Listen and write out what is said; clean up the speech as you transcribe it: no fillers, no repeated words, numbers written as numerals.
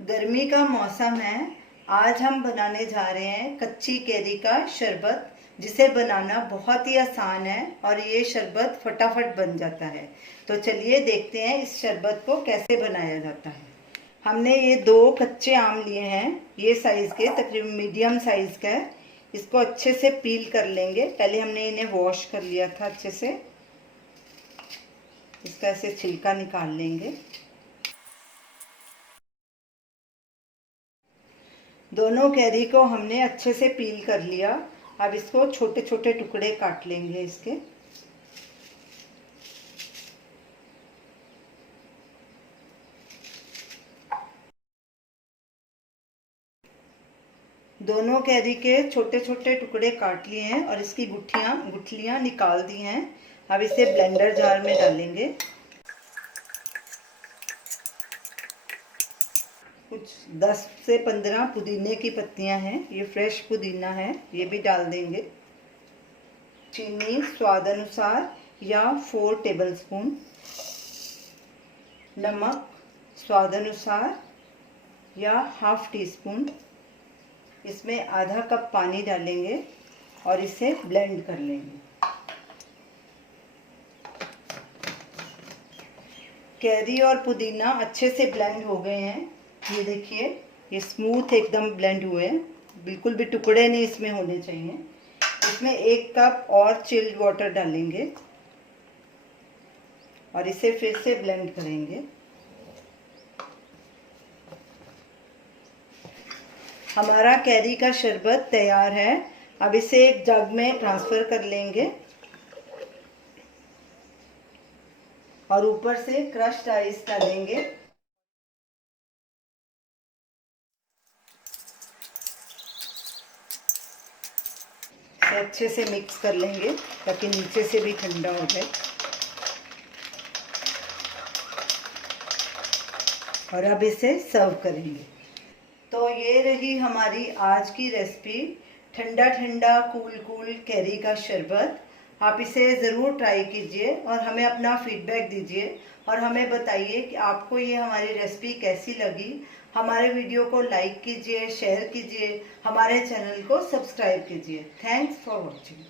गर्मी का मौसम है। आज हम बनाने जा रहे हैं कच्ची कैरी का शरबत, जिसे बनाना बहुत ही आसान है और ये शरबत फटाफट बन जाता है। तो चलिए देखते हैं इस शरबत को कैसे बनाया जाता है। हमने ये 2 कच्चे आम लिए हैं, ये साइज़ के, तकरीबन मीडियम साइज़ का है। इसको अच्छे से पील कर लेंगे। पहले हमने इन्हें वॉश कर लिया था अच्छे से। इसका ऐसे छिलका निकाल लेंगे। दोनों कैरी को हमने अच्छे से पील कर लिया। अब इसको छोटे छोटे टुकड़े काट लेंगे इसके। दोनों कैरी के छोटे छोटे टुकड़े काट लिए हैं और इसकी गुठलियाँ निकाल दी हैं। अब इसे ब्लेंडर जार में डालेंगे। कुछ 10 से 15 पुदीने की पत्तियां हैं, ये फ्रेश पुदीना है, ये भी डाल देंगे। चीनी स्वाद अनुसार या 4 टेबलस्पून। नमक स्वाद अनुसार या ½ टीस्पून। इसमें आधा कप पानी डालेंगे और इसे ब्लेंड कर लेंगे। कैरी और पुदीना अच्छे से ब्लेंड हो गए हैं। ये देखिए, ये स्मूथ एकदम ब्लेंड हुए हैं, बिल्कुल भी टुकड़े नहीं इसमें होने चाहिए। इसमें 1 कप और चिल्ड वाटर डालेंगे और इसे फिर से ब्लेंड करेंगे। हमारा कैरी का शरबत तैयार है। अब इसे एक जग में ट्रांसफ़र कर लेंगे और ऊपर से क्रश्ड आइस डालेंगे। इसे अच्छे से मिक्स कर लेंगे ताकि नीचे से भी ठंडा हो जाए। और अब इसे सर्व करेंगे। तो ये रही हमारी आज की रेसिपी, ठंडा ठंडा कूल कूल कैरी का शरबत। आप इसे ज़रूर ट्राई कीजिए और हमें अपना फीडबैक दीजिए और हमें बताइए कि आपको ये हमारी रेसिपी कैसी लगी। हमारे वीडियो को लाइक कीजिए, शेयर कीजिए, हमारे चैनल को सब्सक्राइब कीजिए। Thanks for watching.